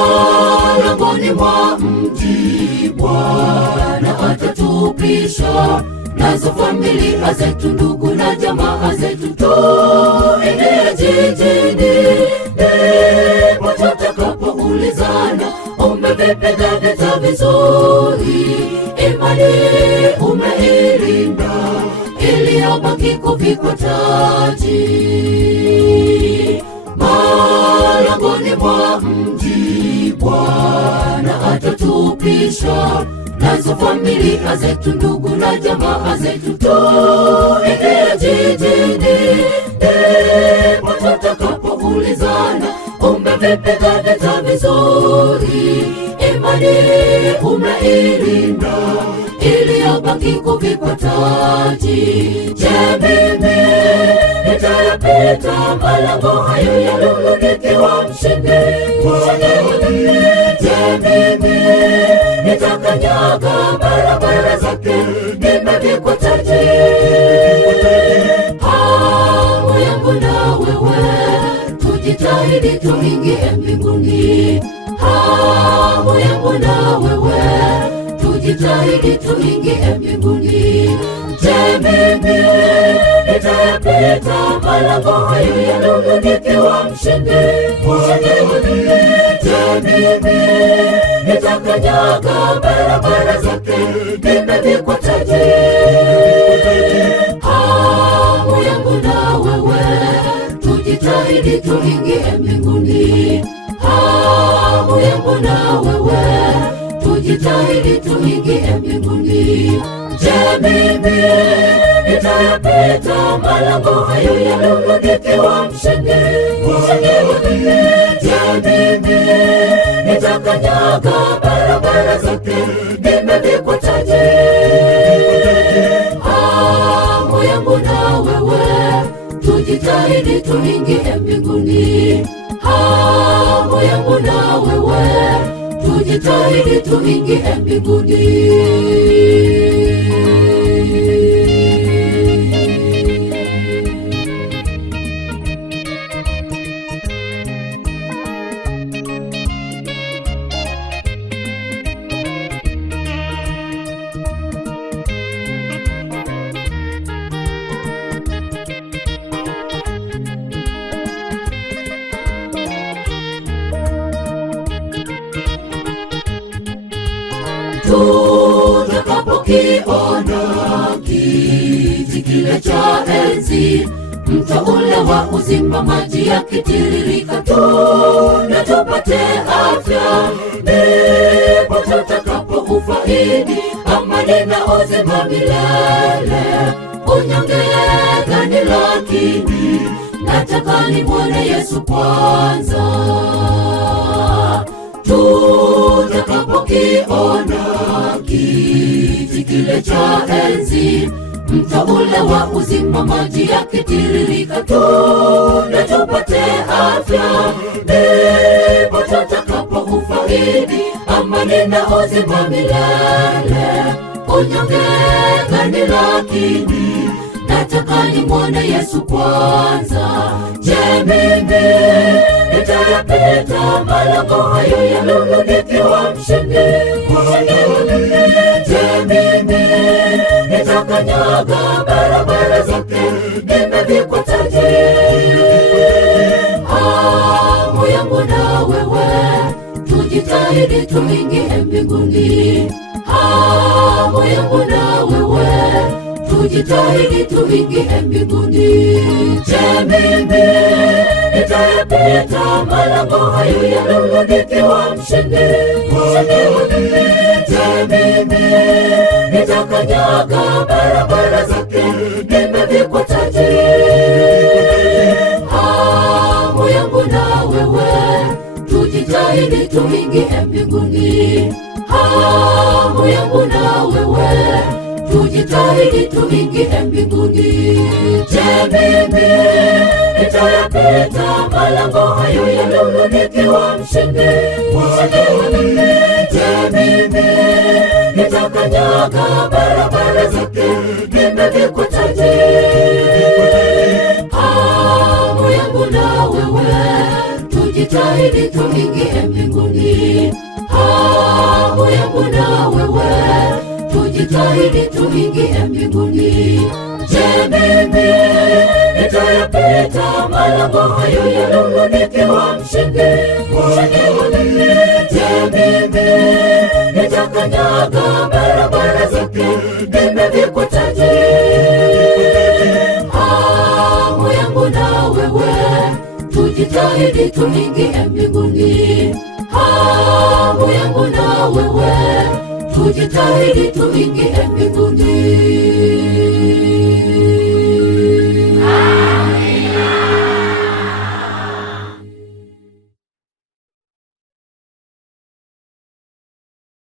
Malangoni mwa mji Bwana atatupisha, nazo familia zetu, ndugu na jamaa zetu, tuende jijini, ndipo tutakapoulizana, umevipiga vita vizuri, imani umeilinda, iliyobaki kuvikwa taji. Malangoni mwa mji Bwana atatupisha, nazo familia zetu, ndugu na jamaa zetu, tuende jijini, ndipo tutakapoulizana, umevipiga vita vizuri, imani umeilinda, iliyobaki kuvikwa taji. Je, mimi nitayapita malango hayo ya lulu nikiwa mshindi? Je, mimi nitakanyaga barabara zake nimevikwa taji? Hamu yangu na wewe tujitahidi tuingie mbinguni. Hamu yangu na wewe tujitahidi tuingie mbinguni. Je, mimi nitayapita malango hayo ya lulu nikiwa mshindi? Je, mimi nitakanyaga barabara zake nimevikwa taji? Hamu yangu na wewe tujitahidi tuingie mbinguni. Hamu yangu na wewe tujitahidi tuingie mbinguni. Je, mimi nitayapita malango hayo ya lulu nikiwa mshindi? Je, mimi nitakanyaga barabara zake nimevikwa taji? Hamu yangu na wewe tujitahidi tuingie mbinguni. Hamu yangu na wewe tujitahidi tuingie mbinguni. Tutakapokiona kiti kile cha enzi, mto ule wa uzima, maji yakitiririka tu na tupate afya, ndipo tutakapoufaidi amani na uzima milele. Unyonge gani, lakini nataka nimwone Yesu kwanza. Tutakapokiona kiti kile cha enzi, mto ule wa uzima, maji yakitiririka tu na tupate afya, ndipo tutakapoufaidi amani na uzima milele. Unyonge gani, lakini nataka nimwone Yesu kwanza. Je, mimi nitayapita malango hayo ya lulu nikiwa mshindi? Je, mimi nitakanyaga barabara zake nimevikwa taji? Hamu yangu na wewe tujitahidi tuingie mbinguni. Hamu yangu na wewe tujitahidi tuingie mbinguni. Je, mimi nitayapita malango hayo ya lulu nikiwa mshindi? Je, mimi nitakanyaga barabara zake nimevikwa taji? Hamu yangu na wewe tujitahidi tuingie mbinguni. Hamu yangu na wewe, tujitahidi tuingie mbinguni. Je, mimi nitayapita malango hayo ya lulu nikiwa mshindi? Je, mimi nitakanyaga barabara zake nimevikwa taji? Hamu yangu na wewe, tujitahidi tuingie mbinguni. Hamu yangu na wewe, tujitahidi tuingie mbinguni. Je, mimi nitayapita malango hayo ya lulu nikiwa mshindi? Je, mimi nitakanyaga barabara zake nimevikwa taji? Hamu yangu na wewe, tujitahidi tuingie mbinguni. Hamu yangu na wewe, tujitahidi tuingie mbinguni.